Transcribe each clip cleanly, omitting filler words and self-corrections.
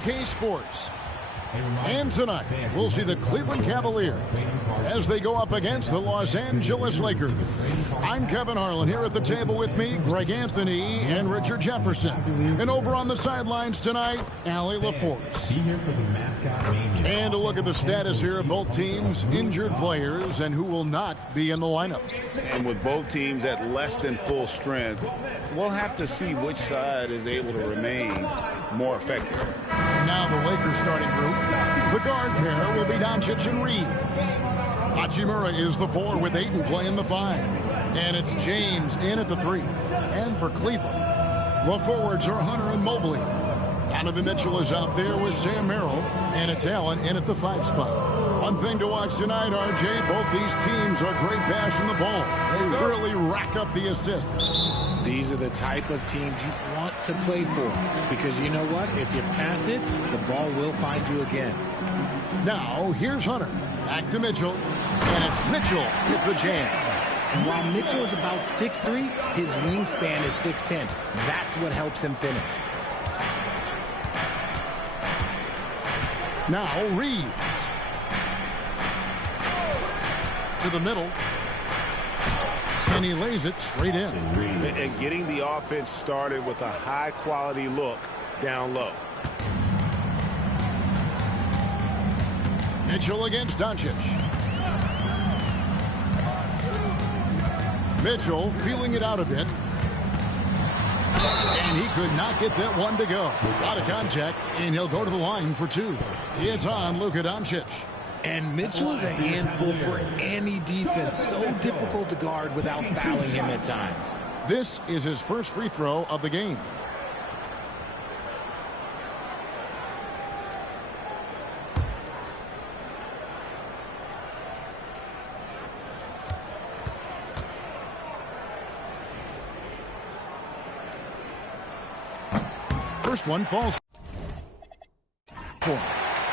NBA2K Sports. And tonight, we'll see the Cleveland Cavaliers as they go up against the Los Angeles Lakers. I'm Kevin Harlan. Here at the table with me, Greg Anthony and Richard Jefferson. And over on the sidelines tonight, Allie LaForce. And a look at the status here of both teams' injured players and who will not be in the lineup. And with both teams at less than full strength, we'll have to see which side is able to remain more effective. Now the Lakers starting group. The guard pair will be Doncic and Reed. Hachimura is the 4 with Ayton playing the 5. And it's James in at the 3. And for Cleveland, the forwards are Hunter and Mobley. Donovan Mitchell is out there with Sam Merrill. And it's Allen in at the 5 spot. One thing to watch tonight, RJ, both these teams are great passing the ball. They really rack up the assists. These are the type of teams you want to play for, because you know what? If you pass it, the ball will find you again. Now, here's Hunter. Back to Mitchell. And it's Mitchell with the jam. And while Mitchell is about 6'3", his wingspan is 6'10". That's what helps him finish. Now, Reeves. To the middle. And he lays it straight in. And getting the offense started with a high-quality look down low. Mitchell against Doncic. Mitchell feeling it out a bit. And he could not get that one to go. Out of contact, and he'll go to the line for 2. It's on Luka Doncic. And Mitchell is a handful for any defense. So difficult to guard without fouling him at times. This is his first free throw of the game. First one falls.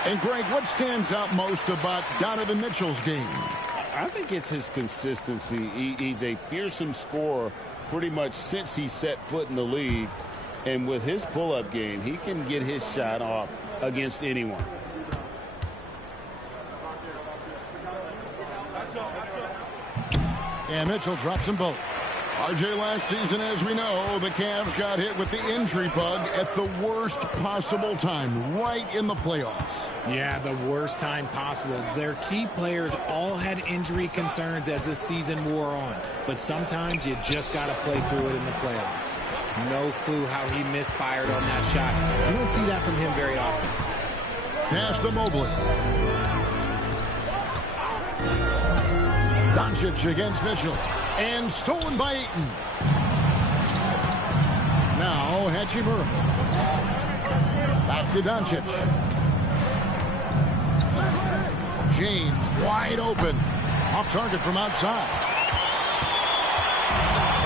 And Greg, what stands out most about Donovan Mitchell's game? I think it's his consistency. He's a fearsome scorer pretty much since he set foot in the league. And with his pull-up game, he can get his shot off against anyone. And Mitchell drops them both. RJ, last season, as we know, the Cavs got hit with the injury bug at the worst possible time, right in the playoffs. Yeah, the worst time possible. Their key players all had injury concerns as the season wore on. But sometimes you just got to play through it in the playoffs. No clue how he misfired on that shot. You don't see that from him very often. Pass to Mobley. Doncic against Mitchell. And stolen by Ayton. Now Hachimura. Back to Doncic. James wide open. Off target from outside.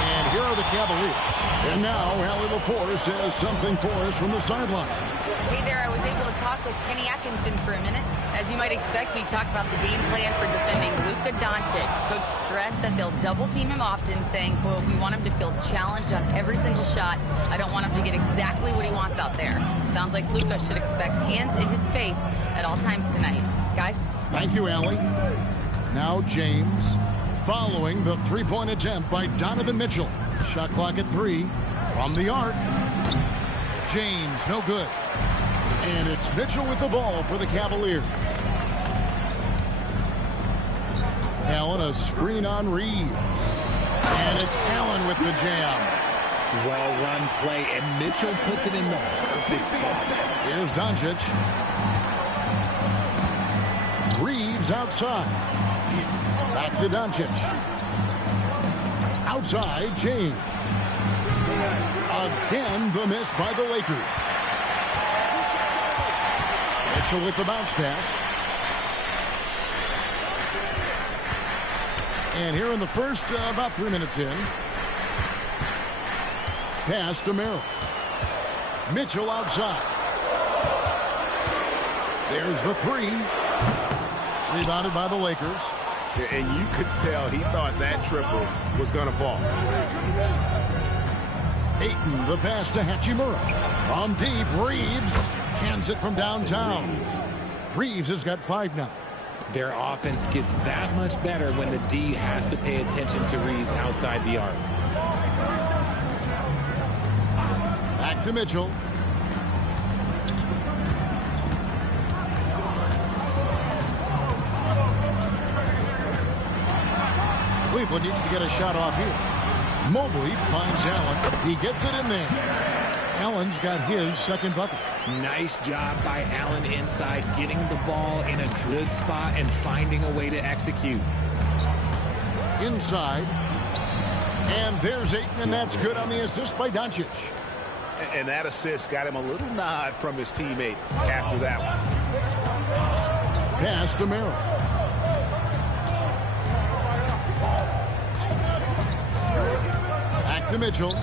And here are the Cavaliers. And now Allie LaForce says something for us from the sideline. Hey there, I was able to talk with Kenny Atkinson for a minute. As you might expect, we talked about the game plan for defending Luka Doncic. Coach stressed that they'll double team him often, saying, quote, we want him to feel challenged on every single shot. I don't want him to get exactly what he wants out there. Sounds like Luka should expect hands in his face at all times tonight. Guys? Thank you, Allie. Now James following the three-point attempt by Donovan Mitchell. Shot clock at 3 from the arc. James, no good. And it's Mitchell with the ball for the Cavaliers. Allen, a screen on Reed. And it's Allen with the jam. Well-run play, and Mitchell puts it in the perfect spot. Here's Doncic. Reeves outside. Back to Doncic. Outside, James. Again, the miss by the Lakers. Mitchell with the bounce pass. And here in the first, about 3 minutes in. Pass to Merrill. Mitchell outside. There's the 3. Rebounded by the Lakers. And you could tell he thought that triple was going to fall. Ayton, the pass to Hachimura. From deep, Reeves can Runs it from downtown. Reeves has got 5 now. Their offense gets that much better when the D has to pay attention to Reeves outside the arc. Back to Mitchell. Cleveland needs to get a shot off here. Mobley finds Allen. He gets it in there. Allen's got his second bucket. Nice job by Allen inside, getting the ball in a good spot and finding a way to execute. Inside. And there's Ayton, and that's good on the assist by Doncic. And that assist got him a little nod from his teammate after that one. Pass to Merrill. Back to Mitchell.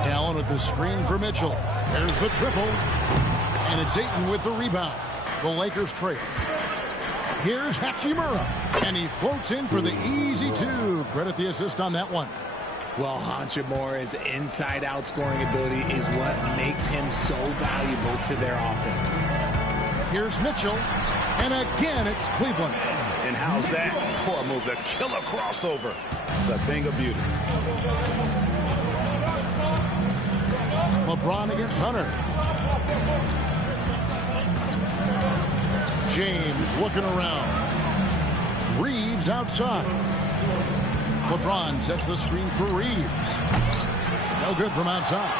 Allen with the screen for Mitchell. There's the triple. And it's Ayton with the rebound. The Lakers trail. Here's Hachimura. And he floats in for the easy 2. Credit the assist on that one. Well, Hachimura's inside-out scoring ability is what makes him so valuable to their offense. Here's Mitchell. And again, it's Cleveland. And how's that for a move? The killer crossover. It's a thing of beauty. LeBron against Hunter. James looking around. Reeves outside. LeBron sets the screen for Reeves. No good from outside.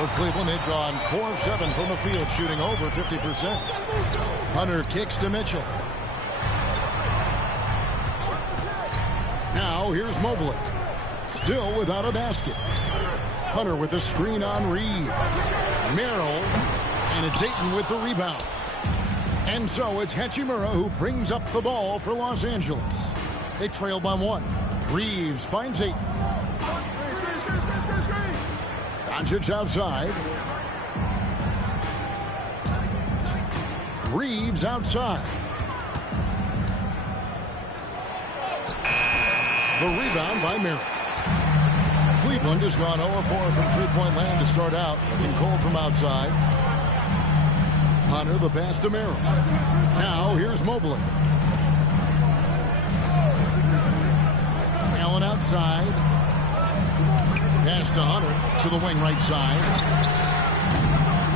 For Cleveland, they've gone 4 of 7 from the field, shooting over 50%. Hunter kicks to Mitchell. Now here's Mobley. Still without a basket. Hunter with a screen on Reed. Merrill. And it's Ayton with the rebound. And so it's Hachimura who brings up the ball for Los Angeles. They trail by 1. Reeves finds Ayton. Doncic outside. Reeves outside. The rebound by Merrill. Cleveland has gone 0-4 from three-point land to start out. Looking cold from outside. Hunter the pass to Merrill. Now here's Mobley. Allen outside. Pass to Hunter to the wing right side.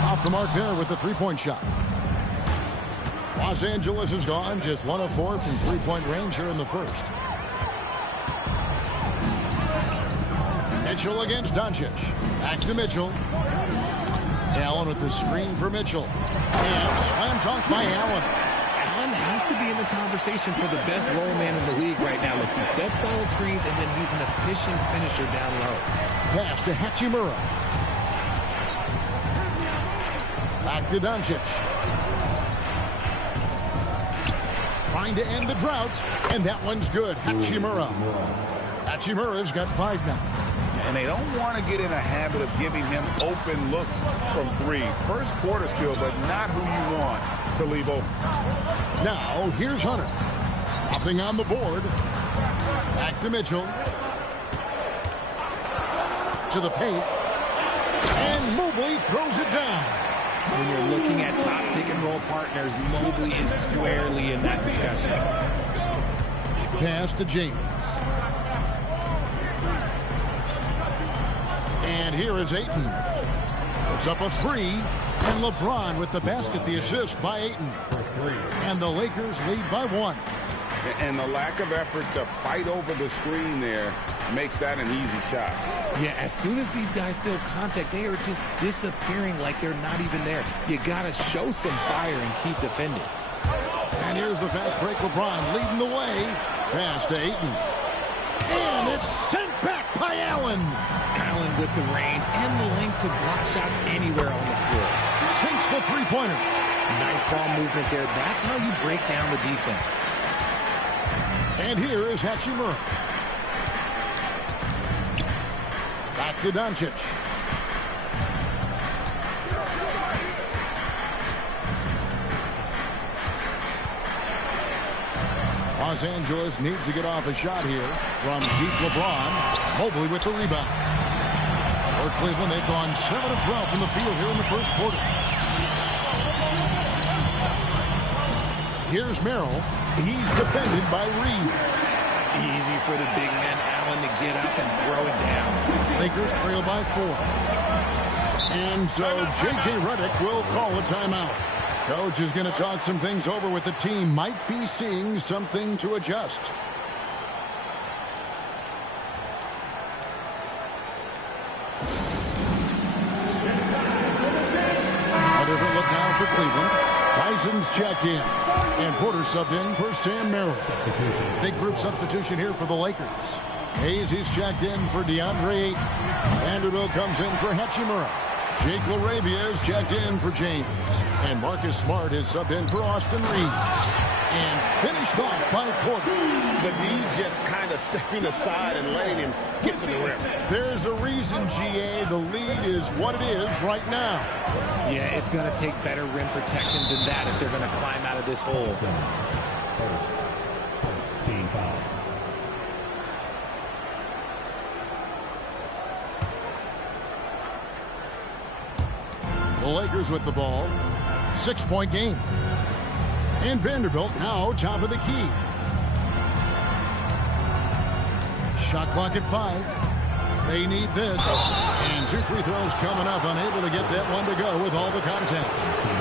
Off the mark there with the three-point shot. Los Angeles has gone just 1 of 4 from three-point range here in the first. Mitchell against Doncic. Back to Mitchell. Allen with the screen for Mitchell. And slam dunk by Allen. Allen has to be in the conversation for the best roll man in the league right now. If he sets solid screens and then he's an efficient finisher down low. Pass to Hachimura. Back to Doncic. Trying to end the drought. And that one's good. Hachimura. Hachimura's got 5 now. And they don't want to get in a habit of giving him open looks from 3. First quarter still, but not who you want to leave open. Now, here's Hunter. Hopping on the board. Back to Mitchell. To the paint. And Mobley throws it down. When you're looking at top pick-and-roll partners, Mobley is squarely in that discussion. Pass to James. And here is Ayton. It's up a 3. And LeBron with the basket, the assist by Ayton. And the Lakers lead by 1. And the lack of effort to fight over the screen there makes that an easy shot. Yeah, as soon as these guys feel contact, they are just disappearing like they're not even there. You got to show some fire and keep defending. And here's the fast break. LeBron leading the way. Pass to Ayton. And it's sent back by Allen. Allen with the range and the length to block shots anywhere on the floor. Sinks the three-pointer. Nice ball movement there. That's how you break down the defense. And here is Hachimura. Back to Doncic. Los Angeles needs to get off a shot here from deep LeBron. Mobley with the rebound. For Cleveland, they've gone 7 of 12 from the field here in the first quarter. Here's Merrill. He's defended by Reed. Easy for the big man Allen to get up and throw it down. Lakers trail by 4. And so J.J. Redick will call a timeout. Coach is going to talk some things over with the team. Might be seeing something to adjust. A different look now for Cleveland. Tyson's checked in. And Porter subbed in for Sam Merrill. Big group substitution here for the Lakers. Hayes is checked in for DeAndre Ayton. Vanderbilt comes in for Hachimura. Jake LaRavia is checked in for James. And Marcus Smart is subbed in for Austin Reed. And finished off by Porter. The D just kind of stepping aside and letting him get to the rim. There's a reason, GA. The lead is what it is right now. Yeah, it's going to take better rim protection than that if they're going to climb out of this hole. Team foul. The Lakers with the ball. 6-point game. And Vanderbilt now top of the key. Shot clock at 5. They need this. And 2 free throws coming up. Unable to get that one to go with all the contact.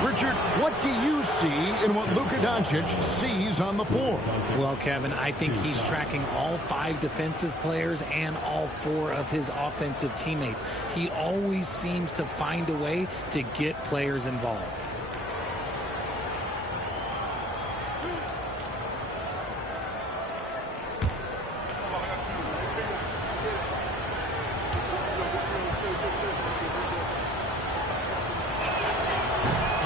Richard, what do you see in what Luka Doncic sees on the floor? Well, Kevin, I think he's tracking all 5 defensive players and all 4 of his offensive teammates. He always seems to find a way to get players involved.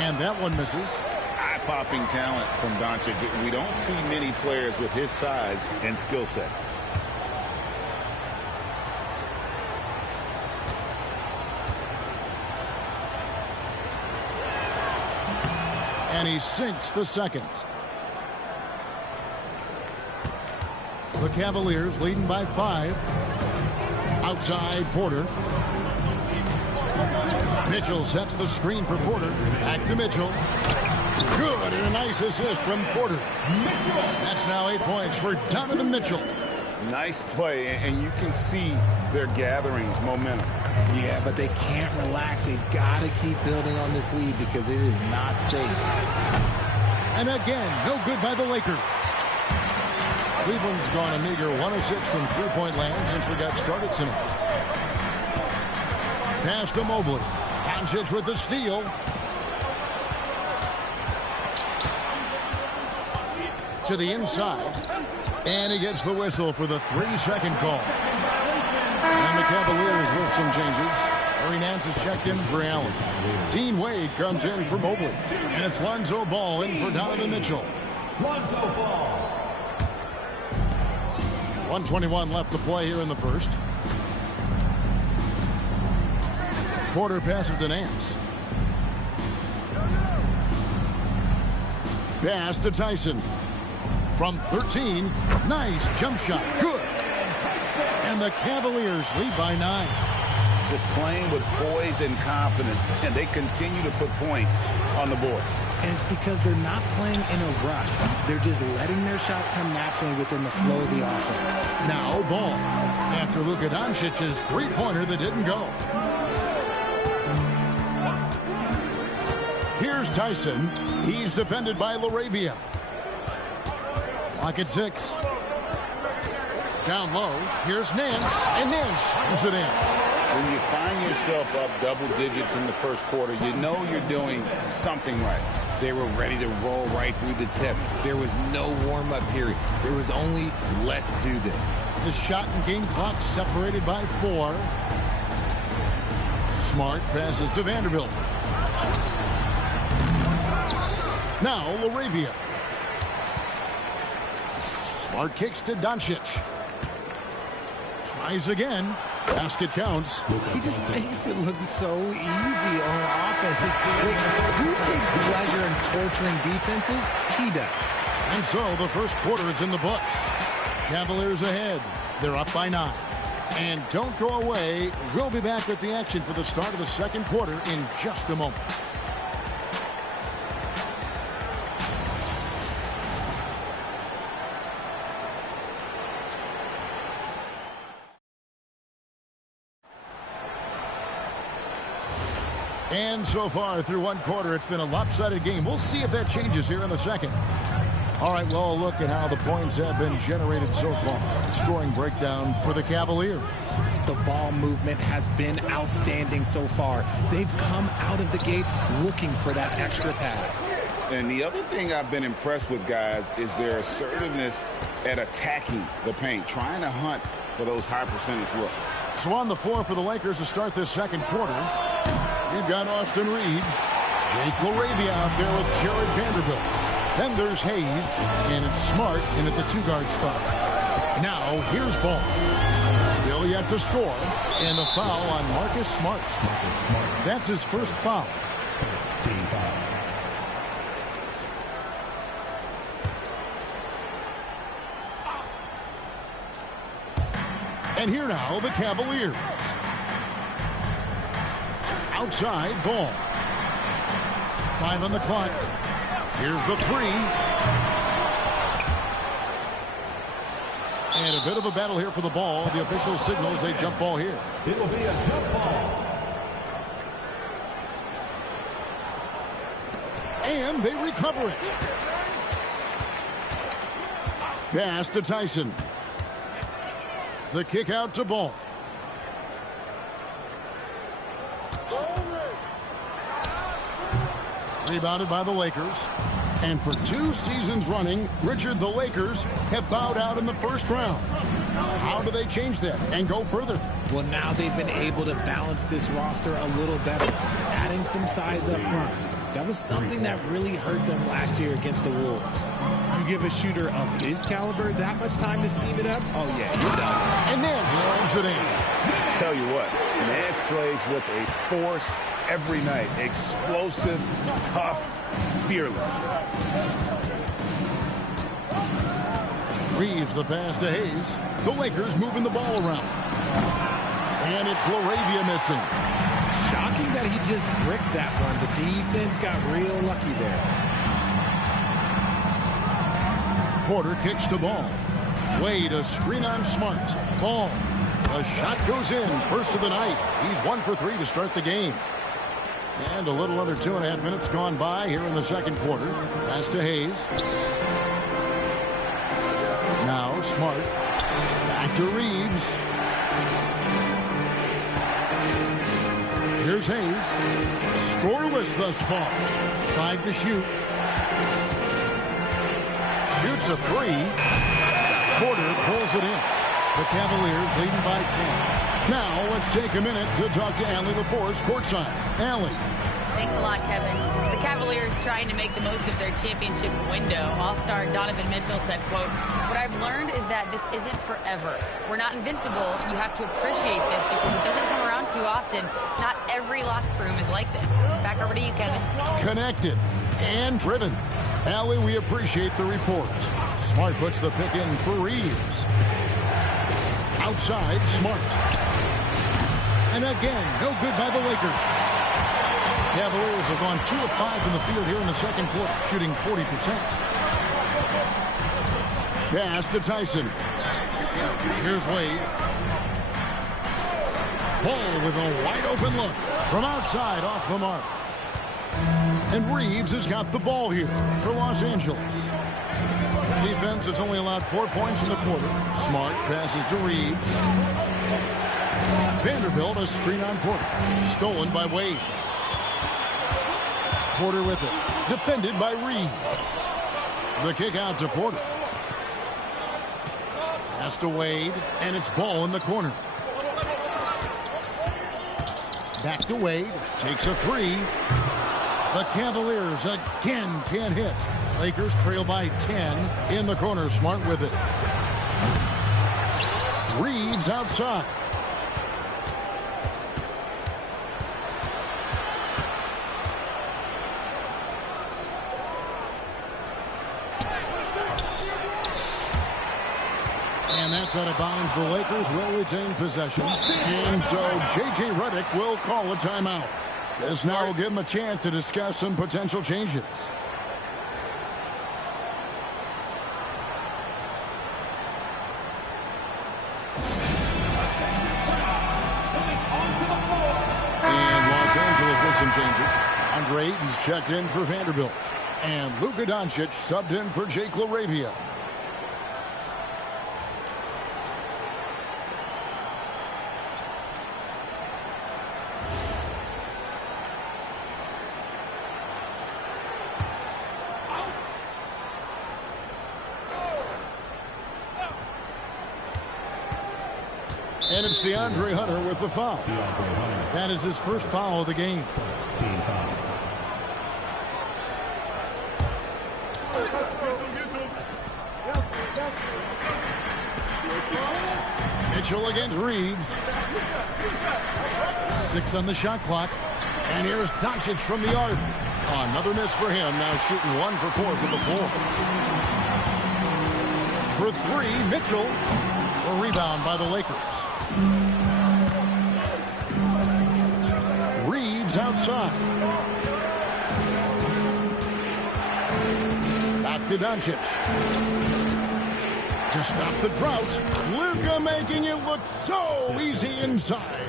And that one misses. Eye-popping talent from Doncic. We don't see many players with his size and skill set. And he sinks the second. The Cavaliers leading by 5. Outside Porter. Mitchell sets the screen for Porter. Back to Mitchell. Good, and a nice assist from Porter. That's now 8 points for Donovan Mitchell. Nice play, and you can see they're gathering momentum. Yeah, but they can't relax. They've got to keep building on this lead because it is not safe. And again, no good by the Lakers. Cleveland's gone a meager 1 of 6 from three-point land since we got started tonight. Pass to Mobley. Doncic with the steal. To the inside. And he gets the whistle for the 3-second call. And the Cavaliers with some changes. Larry Nance is checked in for Allen. Dean Wade comes in for Mobley. And it's Lonzo Ball in for Donovan Mitchell. Lonzo Ball. 1:21 left to play here in the first. Porter passes to Nance. Pass to Tyson. From 13, nice jump shot. Good. And the Cavaliers lead by 9. Just playing with poise and confidence, and they continue to put points on the board. And it's because they're not playing in a rush. They're just letting their shots come naturally within the flow of the offense. Now Ball. After Luka Doncic's three-pointer that didn't go. Here's Tyson. He's defended by LaRavia. Clock at 6. Down low. Here's Nance. And Nance shoots it in. When you find yourself up double digits in the first quarter, you know you're doing something right. They were ready to roll right through the tip. There was no warm-up period. There was only, let's do this. The shot and game clock separated by 4. Smart passes to Vanderbilt. Now LaRavia. Smart kicks to Doncic. Tries again. Basket counts. He just makes it look so easy on offense. Who takes pleasure in torturing defenses? He does. And so the first quarter is in the books. Cavaliers ahead. They're up by 9. And don't go away. We'll be back with the action for the start of the second quarter in just a moment. And so far through one quarter, it's been a lopsided game. We'll see if that changes here in the second. All right, well, look at how the points have been generated so far. Scoring breakdown for the Cavaliers. The ball movement has been outstanding so far. They've come out of the gate looking for that extra pass. And the other thing I've been impressed with, guys, is their assertiveness at attacking the paint, trying to hunt for those high percentage looks. So on the floor for the Lakers to start this second quarter, we've got Austin Reeves, Jake LaRavia out there with Jared Vanderbilt. Then there's Hayes, and it's Smart in at the two-guard spot. Now, here's Ball. Still yet to score, and the foul on Marcus Smart. That's his first foul. And here now, the Cavaliers. Outside, Ball. 5 on the clock. Here's the 3. And a bit of a battle here for the ball. The official signals a jump ball here. It will be a jump ball. And they recover it. Pass to Tyson. The kick out to Ball. Rebounded by the Lakers. And for 2 seasons running, Richard, the Lakers have bowed out in the first round. How do they change that and go further? Well, now they've been able to balance this roster a little better, adding some size up front. That was something that really hurt them last year against the Wolves. You give a shooter of his caliber that much time to seam it up, oh yeah, you're done. And then drives it in. I tell you what, Nance plays with a force every night. Explosive, tough, fearless. Reeves the pass to Hayes. The Lakers moving the ball around. And it's LaRavia missing. Shocking that he just bricked that one. The defense got real lucky there. Porter kicks to Ball. Wade a screen on Smart. Ball. The shot goes in. First of the night. He's 1 for 3 to start the game. And a little under 2.5 minutes gone by here in the second quarter. Pass to Hayes. Now Smart. Back to Reeves. Here's Hayes. Scoreless thus far. 5 to shoot. Shoots a 3. Porter pulls it in. The Cavaliers leading by 10. Now let's take a minute to talk to Allie LaForce courtside. Allie. Thanks a lot, Kevin. The Cavaliers trying to make the most of their championship window. All-star Donovan Mitchell said, quote, "What I've learned is that this isn't forever. We're not invincible. You have to appreciate this because it doesn't come around too often. Not every locker room is like this." Back over to you, Kevin. Connected and driven. Allie, we appreciate the report. Smart puts the pick in for Reeves. Outside, Smart. And again, no good by the Lakers. Cavaliers have gone 2 of 5 from the field here in the second quarter, shooting 40%. Pass to Tyson. Here's Wade. Ball with a wide open look from outside off the mark. And Reeves has got the ball here for Los Angeles. Defense has only allowed 4 points in the quarter. Smart passes to Reeves. Vanderbilt a screen on Porter. Stolen by Wade. Porter with it. Defended by Reeves. The kick out to Porter. Pass to Wade. And it's Ball in the corner. Back to Wade. Takes a 3. The Cavaliers again can't hit. Lakers trail by 10. In the corner, Smart with it. Reeves outside. And that It's out of bounds. The Lakers will retain possession. And so J.J. Redick will call a timeout. This now will give him a chance to discuss some potential changes. And Los Angeles with some changes. Andre Ayton's checked in for Vanderbilt. And Luka Doncic subbed in for Jake LaRavia. And it's DeAndre Hunter with the foul. That is his first foul of the game. Mitchell against Reeves. 6 on the shot clock. And here's Doncic from the arc. Another miss for him. Now shooting 1 for 4 from the floor. For 3, Mitchell. A rebound by the Lakers. Reeves outside. Back to Doncic. To stop the drought. Luka making it look so easy inside.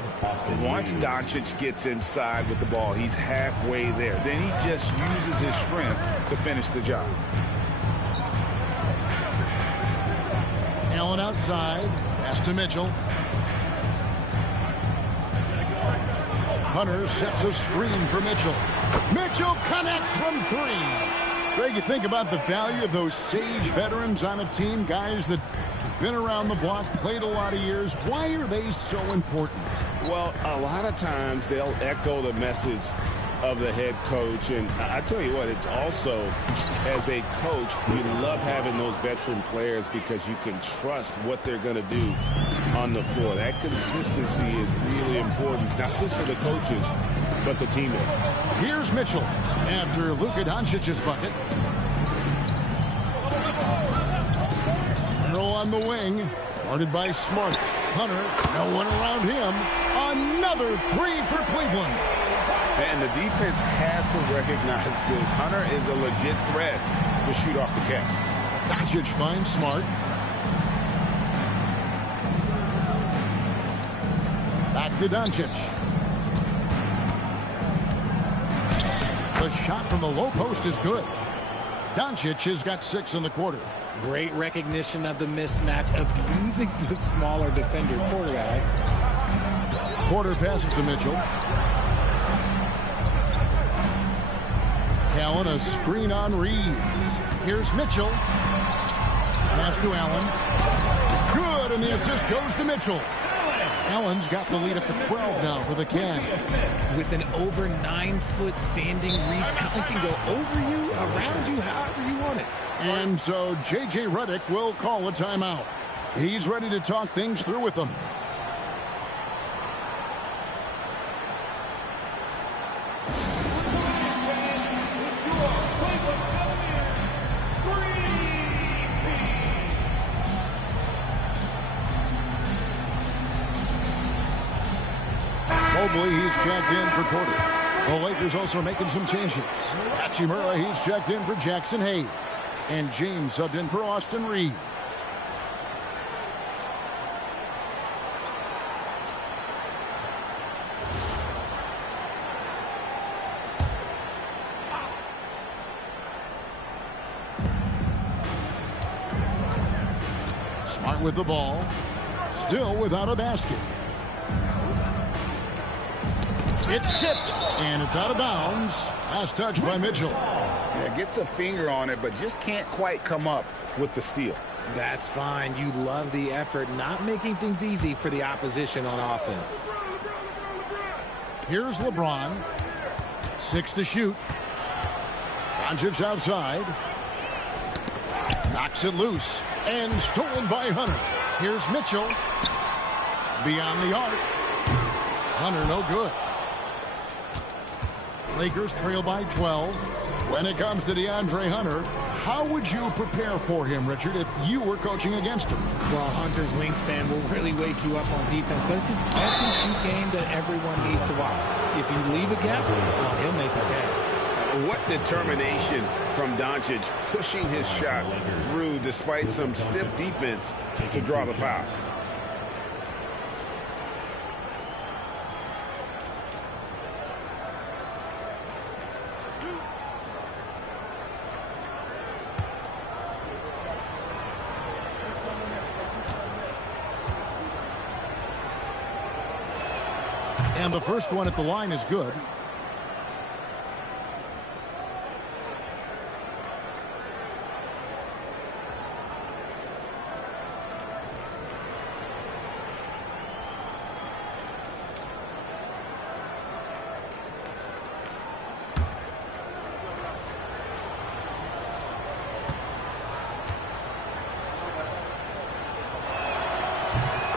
Once Doncic gets inside with the ball, he's halfway there. Then he just uses his strength to finish the job. Allen outside. Pass to Mitchell. Hunter sets a screen for Mitchell. Mitchell connects from 3. Greg, you think about the value of those sage veterans on a team, guys that have been around the block, played a lot of years. Why are they so important? Well, a lot of times they'll echo the message of the head coach. And I tell you what, it's also, as a coach, you love having those veteran players because you can trust what they're going to do on the floor. That consistency is really important, not just for the coaches, but the teammates. Here's Mitchell after Luka Doncic's bucket. Earl on the wing, guarded by Smart. Hunter, no one around him. Another 3 for Cleveland. And the defense has to recognize this. Hunter is a legit threat to shoot off the catch. Doncic finds Smart. Back to Doncic. The shot from the low post is good. Doncic has got 6 in the quarter. Great recognition of the mismatch, abusing the smaller defender. Porter guy. Porter passes to Mitchell. Allen, a screen on Reeves. Here's Mitchell. Pass to Allen. Good, and the assist goes to Mitchell. Allen's got the lead up to 12 now for the Cavs. With an over 9-foot standing reach, Allen can go over you, around you, however you want it. And so J.J. Redick will call a timeout. He's ready to talk things through with them. Mobley, he's checked in for Porter. The Lakers also making some changes. Hachimura, he's checked in for Jackson Hayes. And James subbed in for Austin Reeves. Smart with the ball. Still without a basket. It's tipped, and it's out of bounds. Last touch by Mitchell. Yeah, gets a finger on it, but just can't quite come up with the steal. That's fine. You love the effort, not making things easy for the opposition on offense. Here's LeBron. 6 to shoot. Doncic outside. Knocks it loose, and stolen by Hunter. Here's Mitchell. Beyond the arc. Hunter, no good. Lakers trail by 12. When it comes to DeAndre Hunter, How would you prepare for him, Richard, if you were coaching against him? Well, Hunter's wingspan will really wake you up on defense, but it's his catch-and-shoot game that everyone needs to watch. If you leave a gap, well, he'll make it pay. What determination from Doncic, pushing his shot through despite some stiff defense to draw the foul. And the first one at the line is good.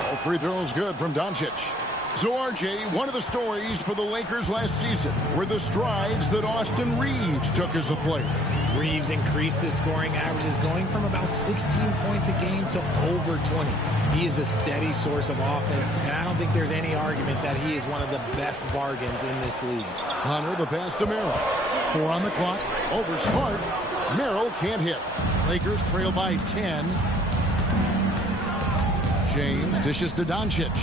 All free throws good from Doncic. So, RJ, one of the stories for the Lakers last season were the strides that Austin Reeves took as a player. Reeves increased his scoring averages, going from about 16 points a game to over 20. He is a steady source of offense, and I don't think there's any argument that he is one of the best bargains in this league. Hunter, the pass to Merrill. 4 on the clock. Over Smart. Merrill can't hit. Lakers trail by 10. James dishes to Doncic.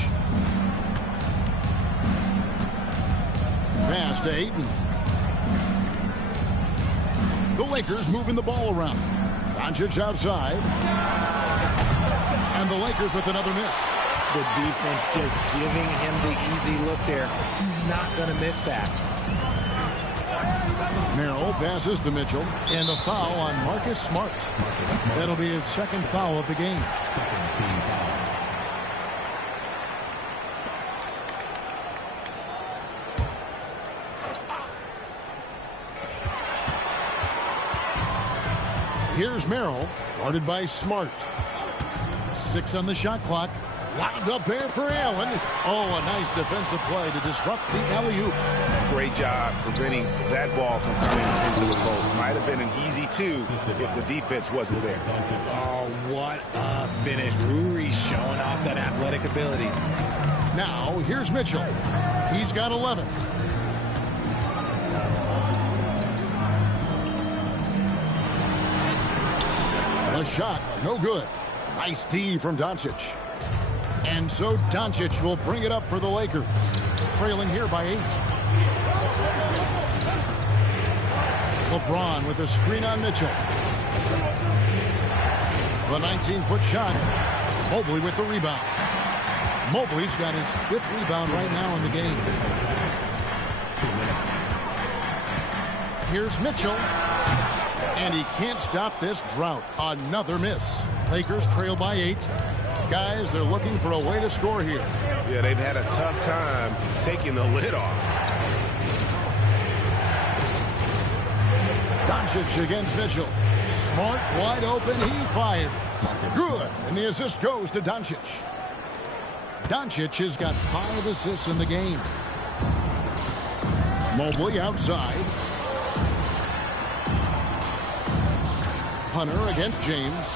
Pass to Ayton. The Lakers moving the ball around. Doncic outside. And the Lakers with another miss. The defense just giving him the easy look there. He's not going to miss that. Merrill passes to Mitchell. And the foul on Marcus Smart. That'll be his second foul of the game. Here's Merrill, guarded by Smart. 6 on the shot clock. Wound up there for Allen. Oh, a nice defensive play to disrupt the alley-oop. Great job preventing that ball from coming into the post. Might have been an easy 2 if the defense wasn't there. Oh, what a finish. Ruri's showing off that athletic ability. Now, here's Mitchell. He's got 11. A shot, no good. Nice D from Doncic. And so Doncic will bring it up for the Lakers. Trailing here by 8. LeBron with a screen on Mitchell. The 19-foot shot. Mobley with the rebound. Mobley's got his 5th rebound right now in the game. Here's Mitchell. And he can't stop this drought. Another miss. Lakers trail by 8. Guys, they're looking for a way to score here. Yeah, they've had a tough time taking the lid off. Doncic against Mitchell. Smart, wide open, he fires. Good, and the assist goes to Doncic. Doncic has got 5 assists in the game. Mobley outside. Hunter against James.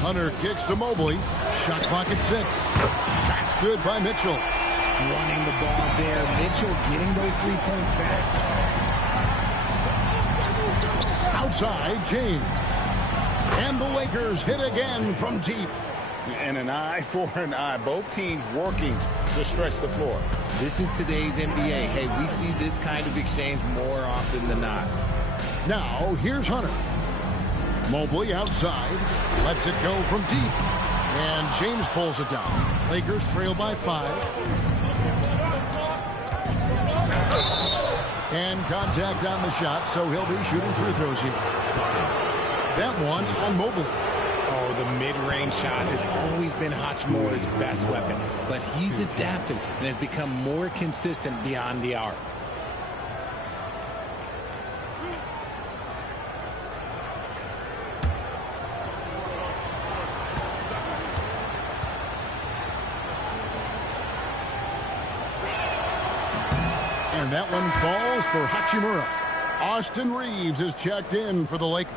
Hunter kicks to Mobley. Shot clock at 6. Shot's good by Mitchell. Running the ball there. Mitchell getting those 3 points back. Outside, James. And the Lakers hit again from deep. And an eye for an eye. Both teams working to stretch the floor. This is today's NBA. Hey, we see this kind of exchange more often than not. Now, here's Hunter. Mobley outside. Lets it go from deep. And James pulls it down. Lakers trail by 5. And contact on the shot, so he'll be shooting free throws here. That one on Mobley. Oh, the mid-range shot has always been Hachimura's best weapon. But he's adapted and has become more consistent beyond the arc. And that one falls for Hachimura. Austin Reeves is checked in for the Lakers.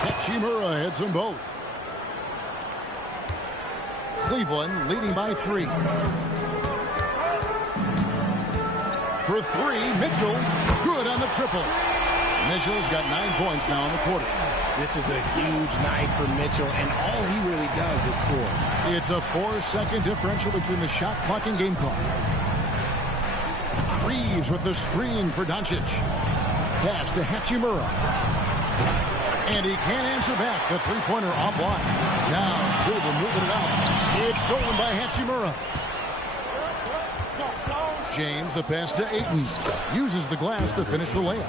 Hachimura hits them both. Cleveland leading by 3. For 3, Mitchell, good on the triple. Mitchell's got 9 points now in the quarter. This is a huge night for Mitchell, and all he really does is score. It's a 4-second differential between the shot clock and game clock. Reeves with the screen for Doncic. Pass to Hachimura. And he can't answer back. The three-pointer offline. Now, Cleveland moving it out. It's stolen by Hachimura. James, the pass to Ayton. Uses the glass to finish the layup.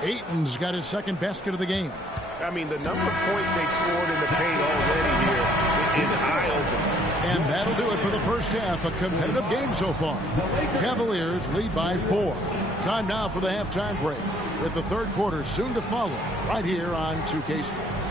Ayton's got his second basket of the game. I mean, the number of points they've scored in the paint already here is eye-opening. And that'll do it for the first half. A competitive game so far. Cavaliers lead by 4. Time now for the halftime break, with the third quarter soon to follow right here on 2K Sports.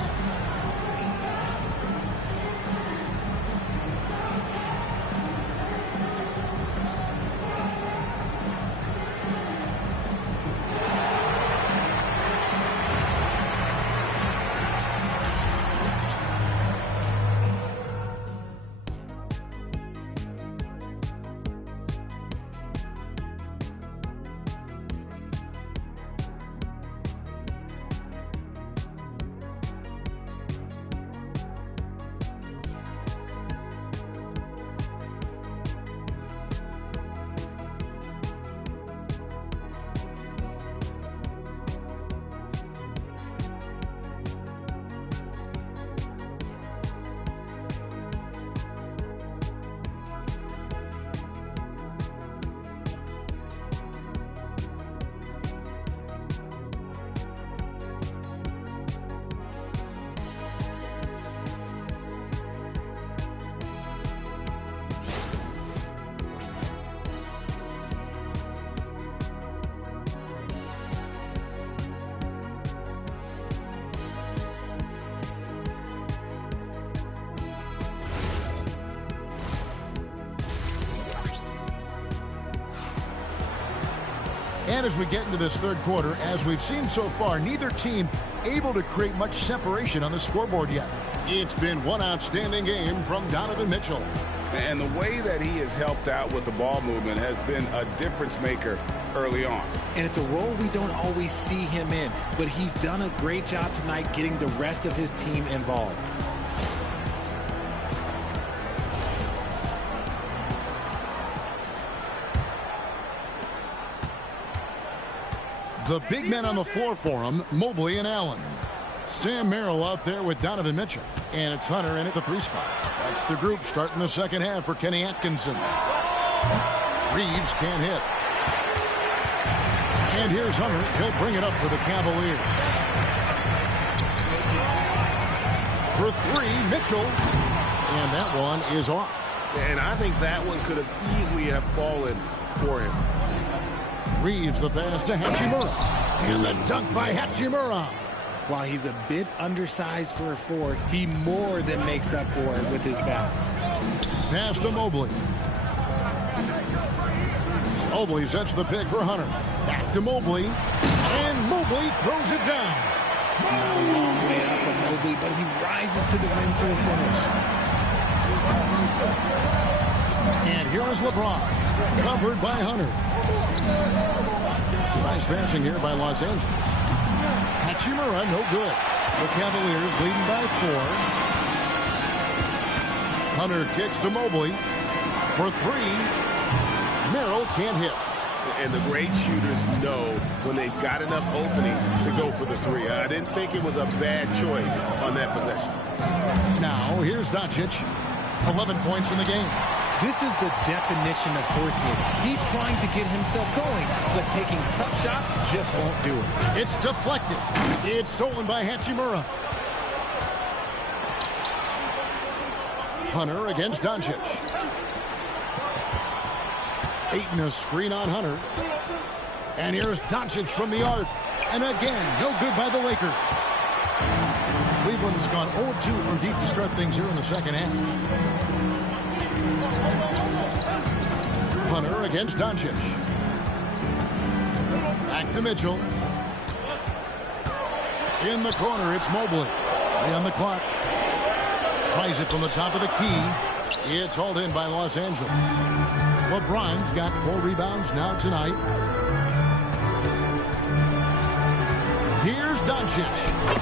And as we get into this third quarter, as we've seen so far, neither team able to create much separation on the scoreboard yet. It's been one outstanding game from Donovan Mitchell. And the way that he has helped out with the ball movement has been a difference maker early on. And it's a role we don't always see him in, but he's done a great job tonight getting the rest of his team involved. The big men on the floor for him, Mobley and Allen. Sam Merrill out there with Donovan Mitchell. And it's Hunter in at the 3 spot. That's the group starting the second half for Kenny Atkinson. Reeves can't hit. And here's Hunter. He'll bring it up for the Cavaliers. For 3, Mitchell. And that one is off. And I think that one could have easily have fallen for him. Reeves the pass to Hachimura. And the dunk by Hachimura. While he's a bit undersized for a 4, he more than makes up for it with his bounce. Pass to Mobley. Mobley sets the pick for Hunter. Back to Mobley. And Mobley throws it down. Not a long way up for Mobley, but he rises to the rim for the finish. And here is LeBron. Covered by Hunter. Nice passing here by Los Angeles. Hachimura, no good. The Cavaliers leading by 4. Hunter kicks to Mobley. For 3. Merrill can't hit. And the great shooters know when they've got enough opening to go for the 3. I didn't think it was a bad choice on that possession. Now, here's Doncic. 11 points in the game. This is the definition of forcing it. He's trying to get himself going, but taking tough shots just won't do it. It's deflected. It's stolen by Hachimura. Hunter against Doncic. Ayton a screen on Hunter. And here's Doncic from the arc. And again, no good by the Lakers. Cleveland's gone 0-2 from deep to start things here in the second half. Hunter against Doncic. Back to Mitchell. In the corner, it's Mobley. 3 on the clock. Tries it from the top of the key. It's hauled in by Los Angeles. LeBron's got 4 rebounds now tonight. Here's Doncic.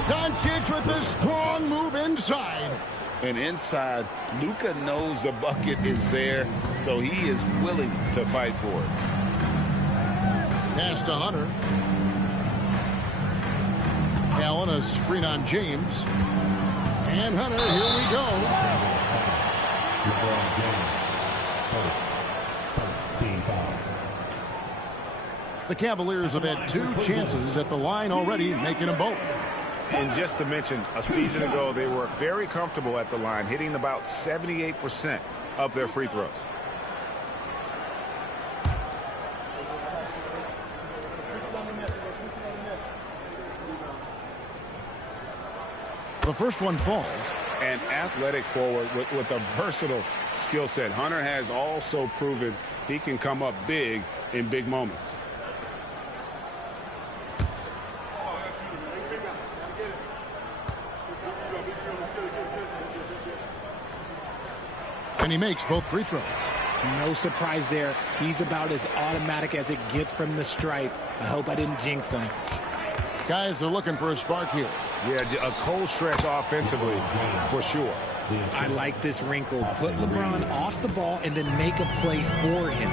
Doncic with a strong move inside. And inside, Luka knows the bucket is there, so he is willing to fight for it. Pass to Hunter. Allen, a screen on James. And Hunter, here we go. The Cavaliers have had 2 chances at the line already, making them both. And just to mention, a season ago, they were very comfortable at the line, hitting about 78% of their free throws. The first one falls. An athletic forward with a versatile skill set. Hunter has also proven he can come up big in big moments. And he makes both free throws. No surprise there. He's about as automatic as it gets from the stripe. I hope I didn't jinx him. Guys are looking for a spark here. Yeah, a cold stretch offensively, for sure. I like this wrinkle. Put LeBron off the ball and then make a play for him.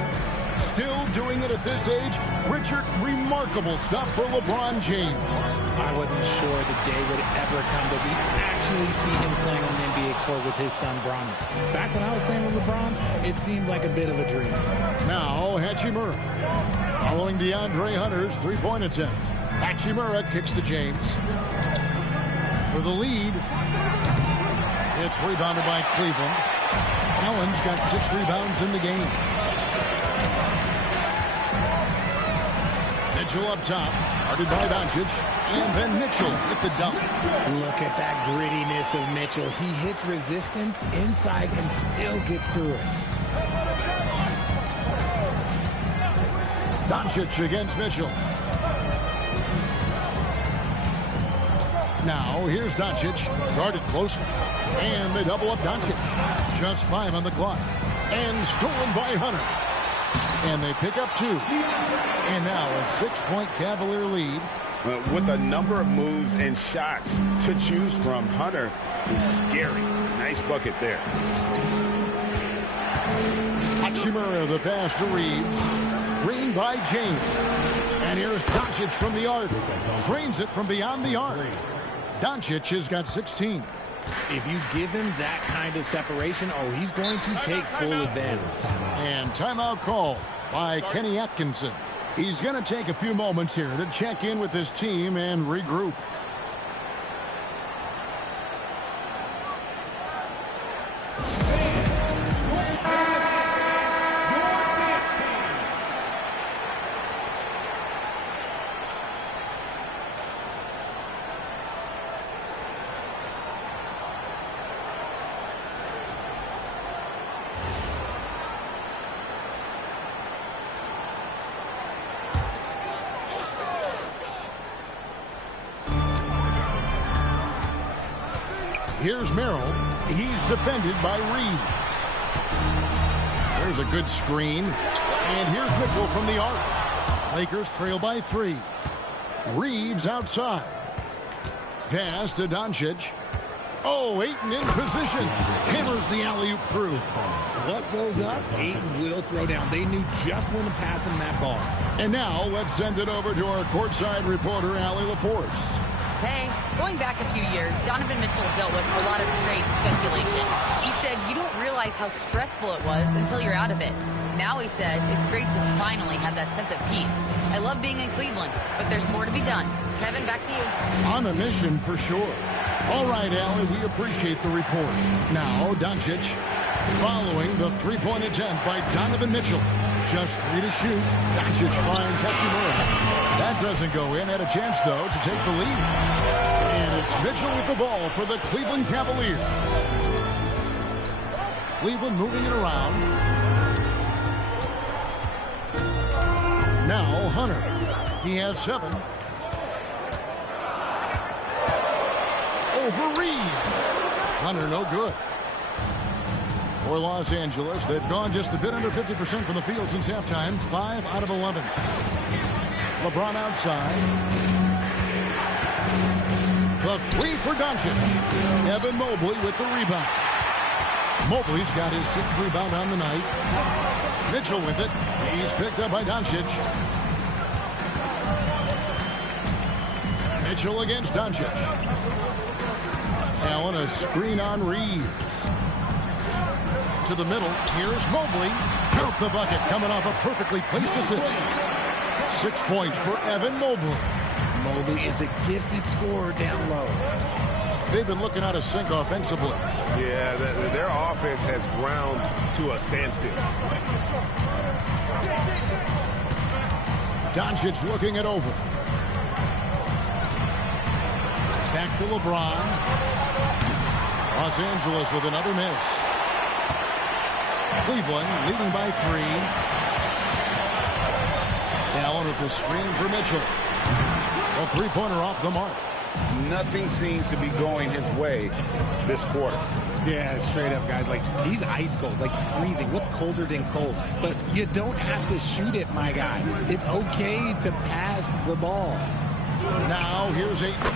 Still doing it at this age. Richard, remarkable stuff for LeBron James. I wasn't sure the day would ever come that we actually see him playing on an NBA court with his son, Bronny. Back when I was playing with LeBron, it seemed like a bit of a dream. Now, Hachimura. Following DeAndre Hunter's three-point attempt. Hachimura kicks to James. For the lead. It's rebounded by Cleveland. Allen's got 6 rebounds in the game. Mitchell up top, guarded by Doncic, and then Mitchell with the dunk. Look at that grittiness of Mitchell. He hits resistance inside and still gets through it. Doncic against Mitchell. Now, here's Doncic, guarded closely, and they double up Doncic. Just 5 on the clock, and stolen by Hunter. And they pick up 2. And now a 6-point Cavalier lead. With a number of moves and shots to choose from, Hunter is scary. Nice bucket there. Hachimura, the pass to Reeves. Screen by James. And here's Doncic from the arc. Drains it from beyond the arc. Doncic has got 16. If you give him that kind of separation, oh, he's going to take full advantage. And timeout call by Kenny Atkinson. He's going to take a few moments here to check in with his team and regroup. Here's Merrill. He's defended by Reed. There's a good screen. And here's Mitchell from the arc. Lakers trail by 3. Reeves outside. Pass to Doncic. Oh, Ayton in position. Hammers the alley-oop through. What goes up, Ayton will throw down. They knew just when to pass him that ball. And now let's send it over to our courtside reporter, Allie LaForce. Hey, going back a few years, Donovan Mitchell dealt with a lot of trade speculation. He said you don't realize how stressful it was until you're out of it. Now he says it's great to finally have that sense of peace. I love being in Cleveland, but there's more to be done. Kevin, back to you. On a mission for sure. All right, Allie, we appreciate the report. Now, Doncic following the three-point attempt by Donovan Mitchell. Just 3 to shoot. Doncic finds Hachimura. That doesn't go in. Had a chance, though, to take the lead. And it's Mitchell with the ball for the Cleveland Cavaliers. Cleveland moving it around. Now Hunter. He has 7. Over Reed. Hunter no good. For Los Angeles, they've gone just a bit under 50% from the field since halftime. 5 out of 11. LeBron outside. The 3 for Doncic. Evan Mobley with the rebound. Mobley's got his 6th rebound on the night. Mitchell with it. He's picked up by Doncic. Mitchell against Doncic. Allen, a screen on Reed. To the middle. Here's Mobley. Count the bucket coming off a perfectly placed assist. 6 points for Evan Mobley. Mobley is a gifted scorer down low. They've been looking out of sync offensively. Yeah, their offense has ground to a standstill. Doncic looking it over. Back to LeBron. Los Angeles with another miss. Cleveland leading by 3. Allen with the screen for Mitchell. A 3-pointer off the mark. Nothing seems to be going his way this quarter. Yeah, straight up, guys. Like, he's ice cold, like freezing. What's colder than cold? But you don't have to shoot it, my guy. It's okay to pass the ball. Now here's Ayton.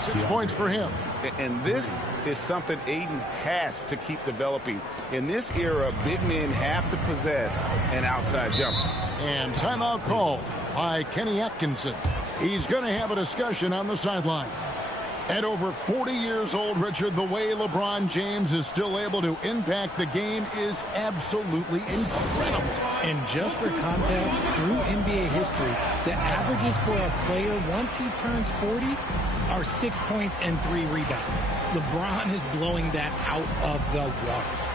6 points for him. And this is something Ayton has to keep developing. In this era, big men have to possess an outside jumper. And timeout call by Kenny Atkinson. He's going to have a discussion on the sideline. At over 40 years old, Richard, the way LeBron James is still able to impact the game is absolutely incredible. And just for context, through NBA history, the averages for a player once he turns 40 are 6 points and 3 rebounds. LeBron is blowing that out of the water.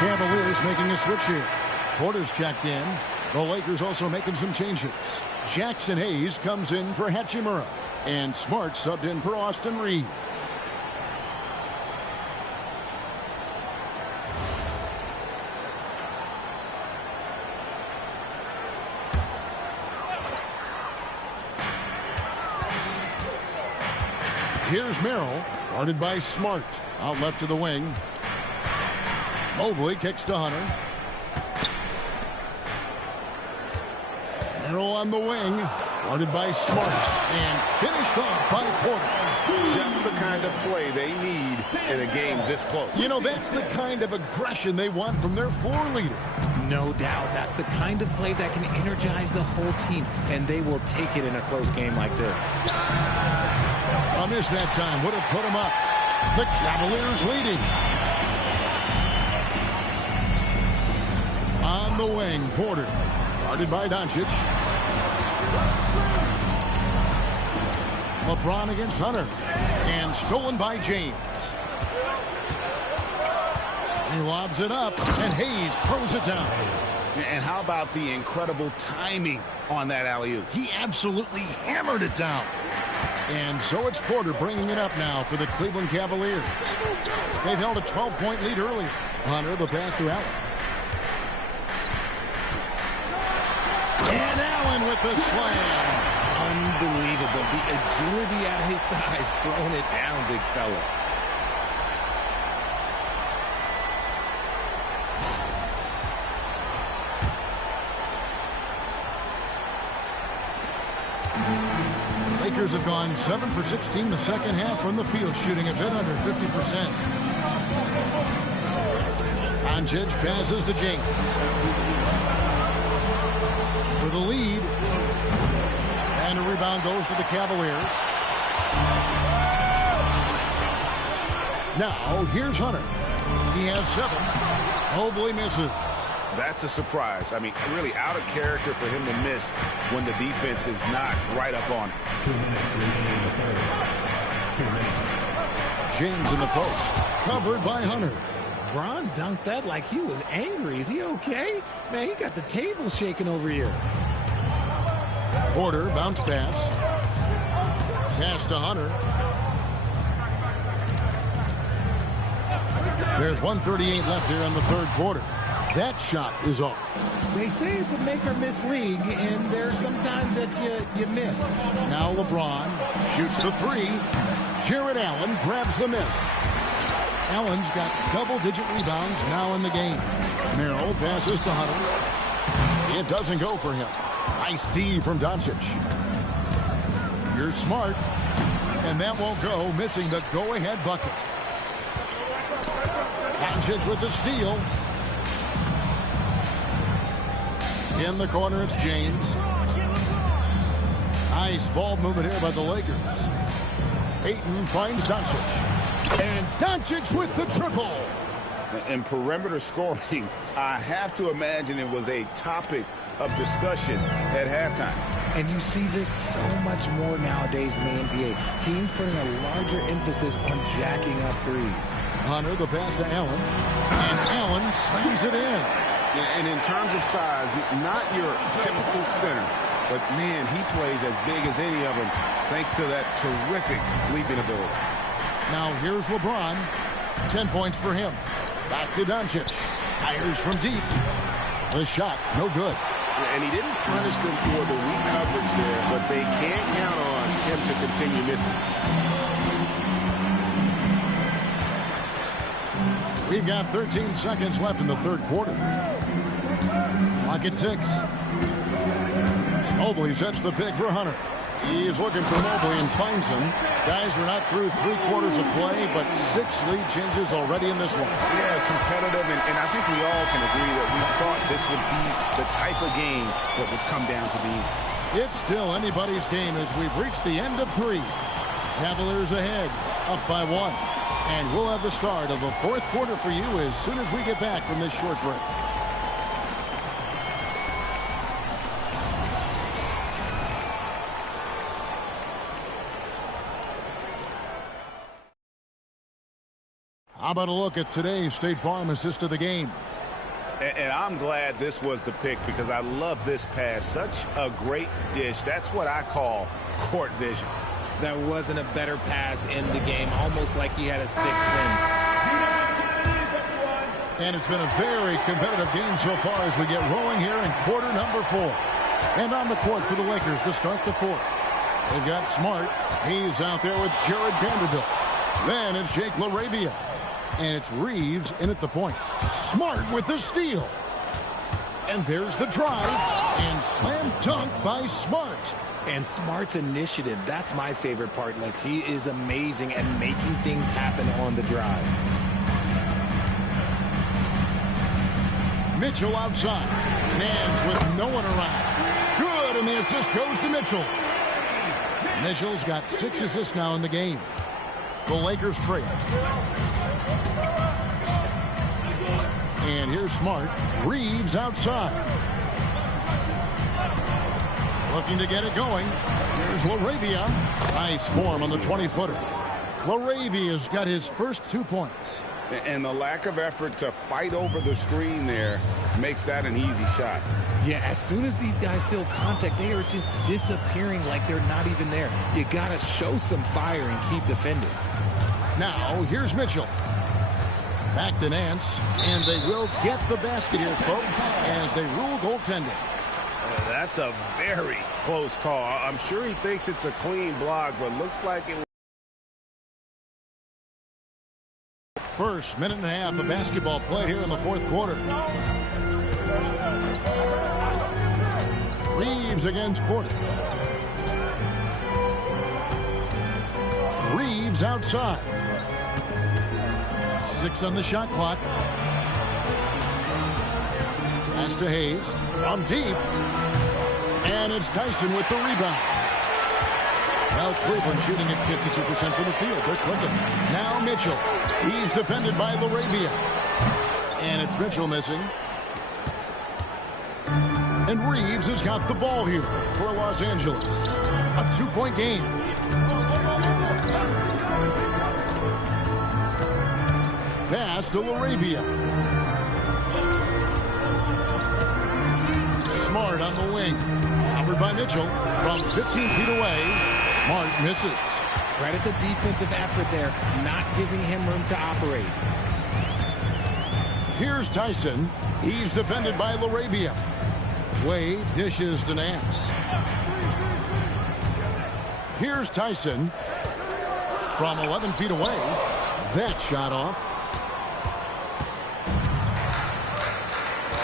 Cavaliers making a switch here. Porter's checked in. The Lakers also making some changes. Jackson Hayes comes in for Hachimura. And Smart subbed in for Austin Reeves. Here's Merrill, guarded by Smart. Out left to the wing. Mobley kicks to Hunter. Merrill on the wing, guarded by Smart, and finished off by Porter. Just the kind of play they need in a game this close. You know, that's the kind of aggression they want from their floor leader. No doubt. That's the kind of play that can energize the whole team, and they will take it in a close game like this. A miss that time would have put him up. The Cavaliers leading. On the wing, Porter, guarded by Doncic. LeBron against Hunter, and stolen by James. He lobs it up, and Hayes throws it down. And how about the incredible timing on that alley-oop? He absolutely hammered it down. And so it's Porter bringing it up now for the Cleveland Cavaliers. They've held a 12-point lead earlier. Hunter, the pass to Allen. And Allen with the slam. agility at his size, throwing it down, big fella. Lakers have gone 7 for 16 the second half from the field, shooting a bit under 50%. Doncic passes to James for the lead, and a rebound goes to the Cavaliers. Now here's Hunter. He has 7. Mobley misses. That's a surprise. I mean, really out of character for him to miss when the defense is not right up on it. James in the post, covered by Hunter. Bron dunked that like he was angry. Is he okay? Man, he got the table shaking over here. Porter, bounce pass. Pass to Hunter. There's 1:38 left here in the third quarter. That shot is off. They say it's a make-or-miss league, and there's sometimes that you miss. Now LeBron shoots the 3. Jared Allen grabs the miss. Allen's got double-digit rebounds now in the game. Merrill passes to Hunter. It doesn't go for him. Nice D from Doncic. You're smart. And that won't go, missing the go-ahead bucket. Doncic with the steal. In the corner, it's James. Nice ball movement here by the Lakers. Ayton finds Doncic. And Doncic with the triple. And perimeter scoring, I have to imagine it was a topic of discussion at halftime. And you see this so much more nowadays in the NBA. Teams putting a larger emphasis on jacking up threes. Hunter, the pass to Allen. And Allen slams it in. Yeah, and in terms of size, not your typical center, but man, he plays as big as any of them thanks to that terrific leaping ability. Now here's LeBron. 10 points for him. Back to Doncic. Fires from deep. The shot, no good. And he didn't punish them for the weak coverage there, but they can't count on him to continue missing. We've got 13 seconds left in the third quarter. Clock at 6. Mobley sets the pick for Hunter. He's looking for Mobley and finds him. Guys, we're not through 3 quarters of play, but 6 lead changes already in this one. Yeah, competitive, and I think we all can agree that we thought this would be the type of game that would come down to the end. It's still anybody's game as we've reached the end of 3. Cavaliers ahead, up by 1. And we'll have the start of the fourth quarter for you as soon as we get back from this short break. How about a look at today's State Farm assist of the game? And I'm glad this was the pick because I love this pass. Such a great dish. That's what I call court vision. There wasn't a better pass in the game, almost like he had a 6th sense. And it's been a very competitive game so far as we get rolling here in quarter number 4. And on the court for the Lakers to start the fourth. They've got Smart. He's out there with Jared Vanderbilt. Then it's Jake LaRavia. And it's Reeves in at the point. Smart with the steal. And there's the drive. And slam dunk by Smart. And Smart's initiative, that's my favorite part. Like, he is amazing at making things happen on the drive. Mitchell outside. Nance with no one around. Good, and the assist goes to Mitchell. Mitchell's got 6 assists now in the game. The Lakers trail. And here's Smart. Reeves outside. Looking to get it going. Here's LaRavia. Nice form on the 20-footer. LaRavia's got his first 2 points. And the lack of effort to fight over the screen there makes that an easy shot. Yeah, as soon as these guys feel contact, they are just disappearing like they're not even there. You got to show some fire and keep defending. Now, here's Mitchell. Back to Nance. And they will get the basket here, folks, as they rule goaltending. That's a very close call. I'm sure he thinks it's a clean block, but looks like it. First minute and a half of basketball played here in the fourth quarter. Reeves against Porter. Reeves outside. 6 on the shot clock. Pass to Hayes. From deep. And it's Tyson with the rebound. Well, Cleveland shooting at 52% from the field. They're clicking. Now Mitchell. He's defended by LaRavia. And it's Mitchell missing. And Reeves has got the ball here for Los Angeles. A 2-point game. Pass to LaRavia. Smart on the wing. Covered by Mitchell from 15 feet away. Smart misses. Credit the defensive effort there, not giving him room to operate. Here's Tyson. He's defended by LaRavia. Wade dishes to Nance. Here's Tyson from 11 feet away. That shot off.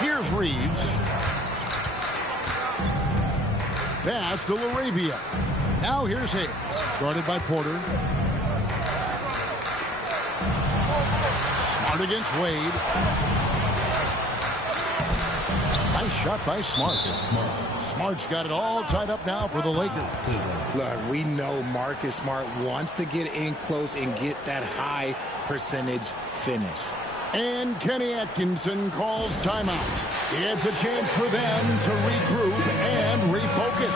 Here's Reeves. Pass to LaRavia. Now here's Hayes. Guarded by Porter. Smart against Wade. Nice shot by Smart. Smart's got it all tied up now for the Lakers. Look, we know Marcus Smart wants to get in close and get that high percentage finish. And Kenny Atkinson calls timeout. It's a chance for them to regroup and refocus.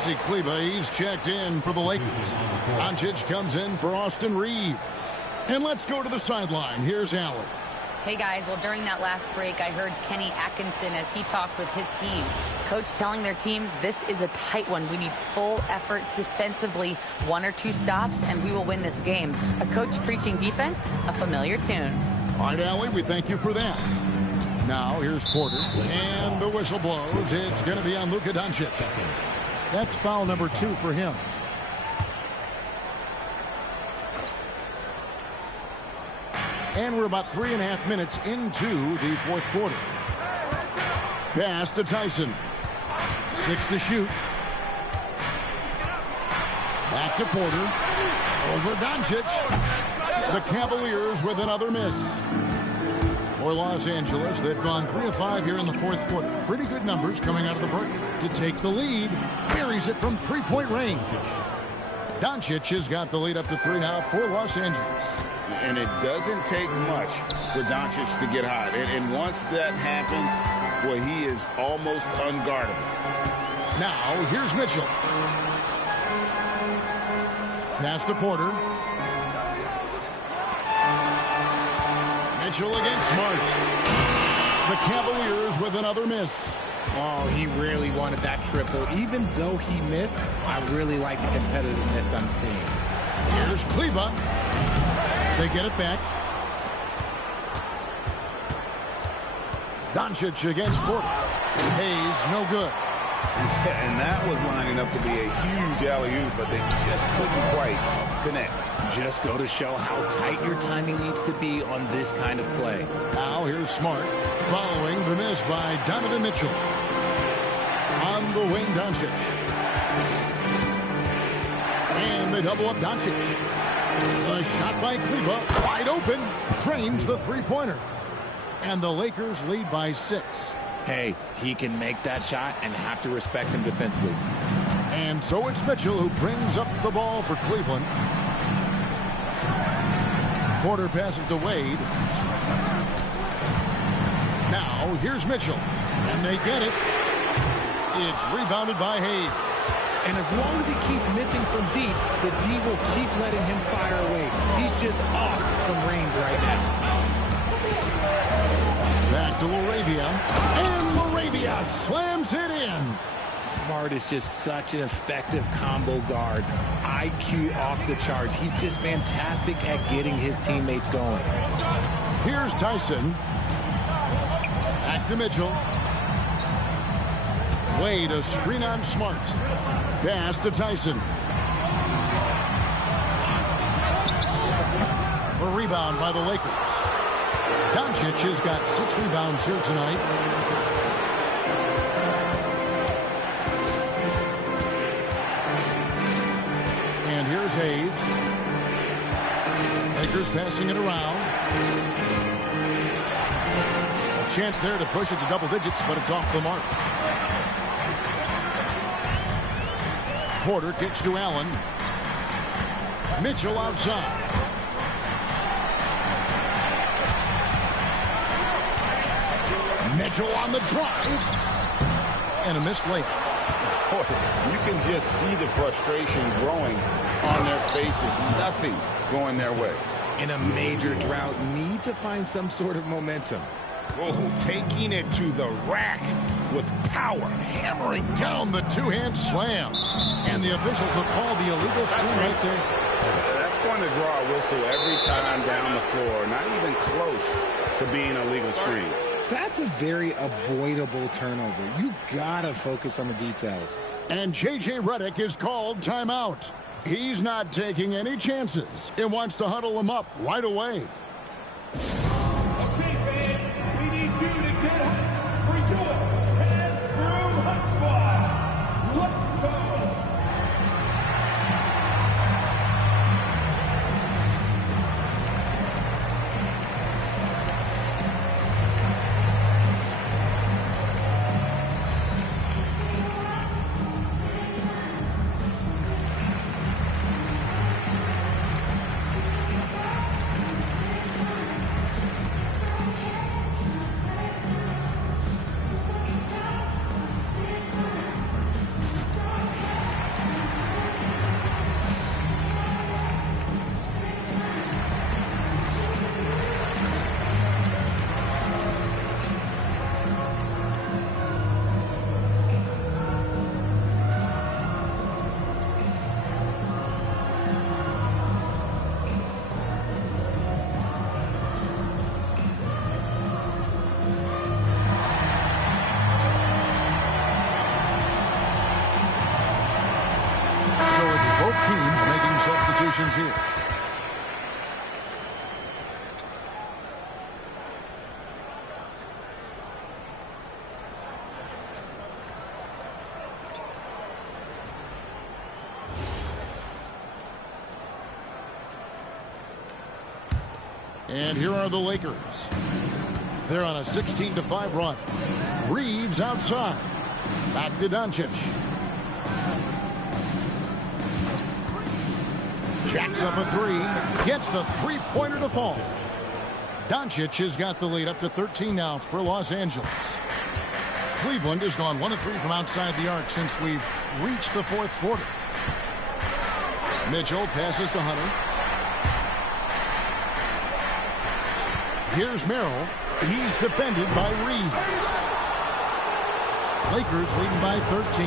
Maxi Kleber, he's checked in for the Lakers. Doncic comes in for Austin Reeves. And let's go to the sideline. Here's Allen. Hey, guys. Well, during that last break, I heard Kenny Atkinson as he talked with his team. Coach telling their team, this is a tight one. We need full effort defensively, 1 or 2 stops, and we will win this game. A coach preaching defense, a familiar tune. All right, Allie, we thank you for that. Now, here's Porter. And the whistle blows. It's going to be on Luka Doncic. That's foul number 2 for him. And we're about 3.5 minutes into the fourth quarter. Pass to Tyson. 6 to shoot. Back to Porter. Over Doncic. The Cavaliers with another miss. For Los Angeles, they've gone 3 of 5 here in the fourth quarter. Pretty good numbers coming out of the break. To take the lead, buries it from 3-point range. Doncic has got the lead up to 3 now for Los Angeles. And it doesn't take much for Doncic to get hot. And once that happens, boy, he is almost unguardable. Now, here's Mitchell. Pass to Porter. Mitchell against Smart. The Cavaliers with another miss. Oh, he really wanted that triple. Even though he missed, I really like the competitiveness I'm seeing. Here's Kleber. They get it back. Doncic against Porter. Hayes, no good. And that was lining up to be a huge alley-oop, but they just couldn't quite connect. Just go to show how tight your timing needs to be on this kind of play. Now here's Smart following the miss by Donovan Mitchell. On the wing, Doncic. And they double up Doncic. The shot by Kleba, wide open, drains the three-pointer. And the Lakers lead by 6. Hey, he can make that shot and have to respect him defensively. And so it's Mitchell who brings up the ball for Cleveland. Porter passes to Wade. Now here's Mitchell. And they get it. It's rebounded by Hayes. And as long as he keeps missing from deep, the D will keep letting him fire away. He's just off from range right now. Back to Laravia. And Laravia slams it in. Smart is just such an effective combo guard. IQ off the charts. He's just fantastic at getting his teammates going. Here's Tyson. Back to Mitchell. Wade, a screen on Smart. Pass to Tyson. A rebound by the Lakers. Doncic has got 6 rebounds here tonight. And here's Hayes. Lakers passing it around. A chance there to push it to double digits, but it's off the mark. Porter kicks to Allen. Mitchell outside. Mitchell on the drive. And a missed layup. You can just see the frustration growing on their faces. Nothing going their way. In a major drought, need to find some sort of momentum. Oh, taking it to the rack with power. Hammering down the two-hand slam. And the officials will call the illegal screen right there. That's going to draw a whistle every time down the floor. Not even close to being a legal screen. That's a very avoidable turnover. You gotta focus on the details. And J.J. Redick is called timeout. He's not taking any chances. It wants to huddle him up right away. Okay, fans, we need you to get up for your head through hot squad. Let's go. Both teams making substitutions here. And here are the Lakers. They're on a 16-5 run. Reeves outside. Back to Doncic. Jacks up a three. Gets the three-pointer to fall. Doncic has got the lead up to 13 now for Los Angeles. Cleveland has gone 1 of 3 from outside the arc since we've reached the fourth quarter. Mitchell passes to Hunter. Here's Merrill. He's defended by Reed. Lakers leading by 13.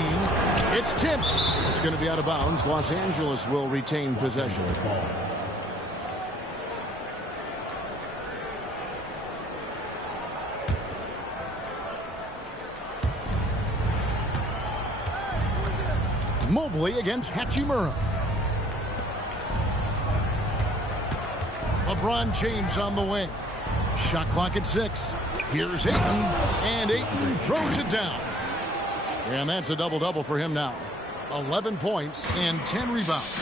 It's tipped. It's going to be out of bounds. Los Angeles will retain possession. Mobley against Hachimura. LeBron James on the wing. Shot clock at 6. Here's Ayton, and Ayton throws it down. And that's a double-double for him now. 11 points and 10 rebounds.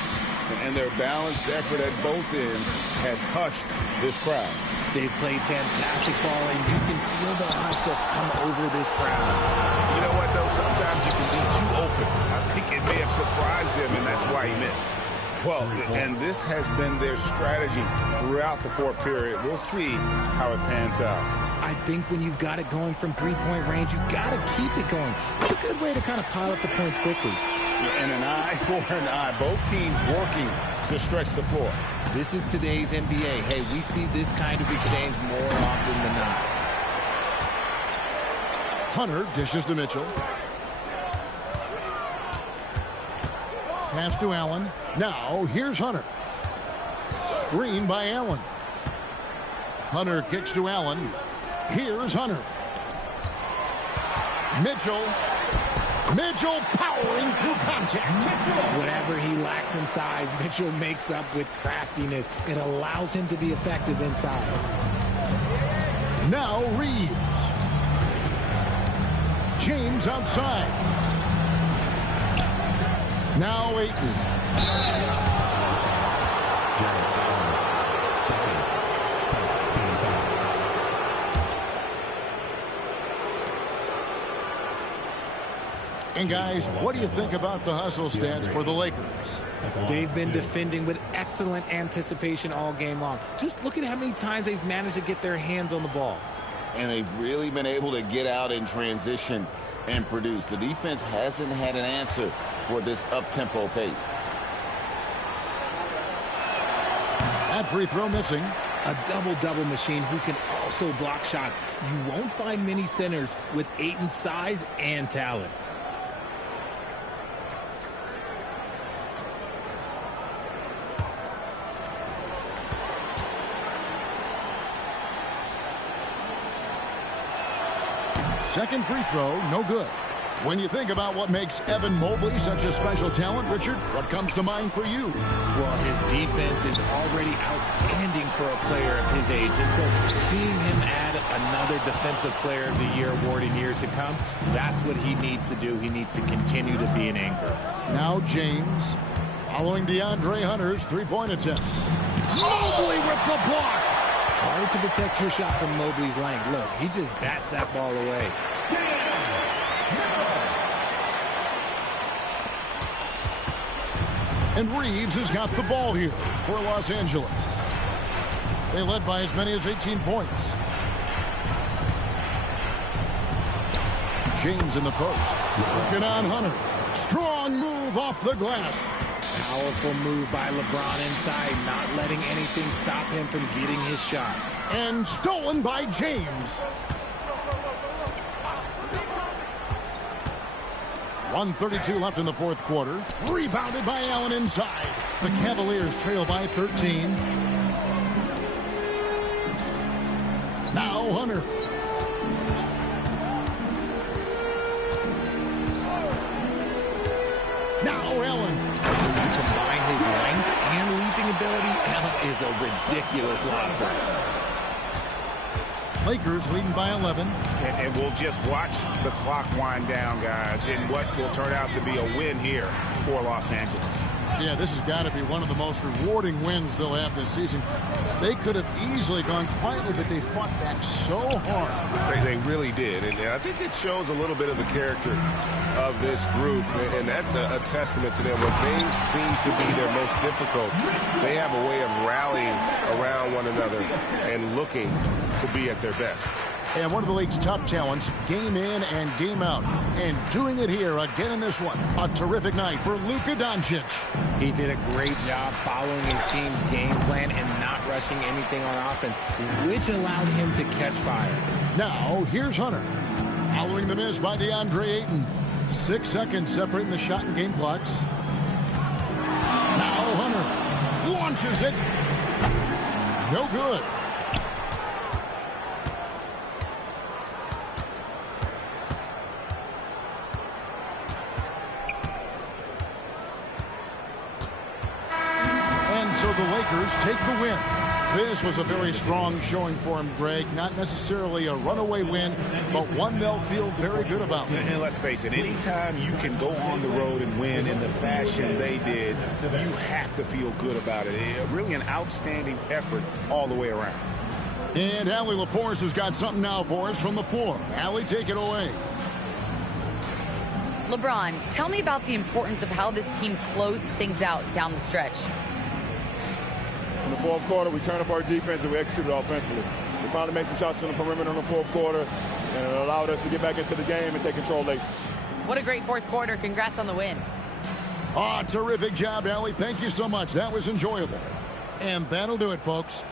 And their balanced effort at both ends has hushed this crowd. They've played fantastic ball, and you can feel the hush that's come over this crowd. You know what, though? Sometimes you can be too open. I think it may have surprised him, and that's why he missed. Well, and this has been their strategy throughout the fourth period. We'll see how it pans out. I think when you've got it going from three-point range, you've got to keep it going. It's a good way to kind of pile up the points quickly. And an eye for an eye. Both teams working to stretch the floor. This is today's NBA. Hey, we see this kind of exchange more often than not. Hunter dishes to Mitchell. Pass to Allen. Now, here's Hunter. Screen by Allen. Hunter kicks to Allen. Here's Hunter. Mitchell powering through contact. Whatever he lacks in size, Mitchell makes up with craftiness. It allows him to be effective inside. Now Reeves. James outside. Now Ayton. And guys, what do you think about the hustle stats for the Lakers? They've been defending with excellent anticipation all game long. Just look at how many times they've managed to get their hands on the ball. And they've really been able to get out in transition and produce. The defense hasn't had an answer for this up-tempo pace. That free throw missing. A double-double machine who can also block shots. You won't find many centers with Ayton's size and talent. Second free throw, no good. When you think about what makes Evan Mobley such a special talent, Richard, what comes to mind for you? Well, his defense is already outstanding for a player of his age. And so seeing him add another Defensive Player of the Year award in years to come, that's what he needs to do. He needs to continue to be an anchor. Now James, following DeAndre Hunter's three-point attempt. Mobley with the block. Hard to protect your shot from Mobley's length. Look, he just bats that ball away. And Reeves has got the ball here for Los Angeles. They led by as many as 18 points. James in the post. Working on Hunter. Strong move off the glass. Powerful move by LeBron inside, not letting anything stop him from getting his shot. And stolen by James. .132 left in the fourth quarter. Rebounded by Allen inside. The Cavaliers trail by 13. Now Hunter. Now Allen. When you combine his length and leaping ability, Allen is a ridiculous lobber. Lakers leading by 11. And we'll just watch the clock wind down, guys, in what will turn out to be a win here for Los Angeles. Yeah, this has got to be one of the most rewarding wins they'll have this season. They could have easily gone quietly, but they fought back so hard. They really did. And I think it shows a little bit of the character of this group. And that's a testament to them. When things seem to be their most difficult, they have a way of rallying around one another and looking to be at their best. And one of the league's top talents, game in and game out. And doing it here again in this one. A terrific night for Luka Doncic. He did a great job following his team's game plan and not rushing anything on offense, which allowed him to catch fire. Now, here's Hunter. Following the miss by DeAndre Ayton. 6 seconds separating the shot and game clocks. Now Hunter launches it. No good. the Lakers take the win. This was a very strong showing for him, Greg. Not necessarily a runaway win, but one they'll feel very good about. And let's face it, anytime you can go on the road and win in the fashion they did, you have to feel good about it. Really an outstanding effort all the way around. And Allie LaForce has got something now for us from the floor. Allie, take it away. LeBron, tell me about the importance of how this team closed things out down the stretch. In the fourth quarter, we turned up our defense and we executed offensively. We finally made some shots from the perimeter in the fourth quarter, and it allowed us to get back into the game and take control late. What a great fourth quarter. Congrats on the win. Terrific job, Allie. Thank you so much. That was enjoyable. And that'll do it, folks.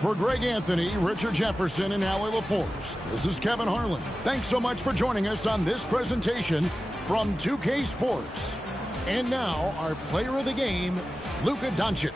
For Greg Anthony, Richard Jefferson, and Allie LaForce, this is Kevin Harlan. Thanks so much for joining us on this presentation from 2K Sports. And now, our player of the game, Luka Doncic.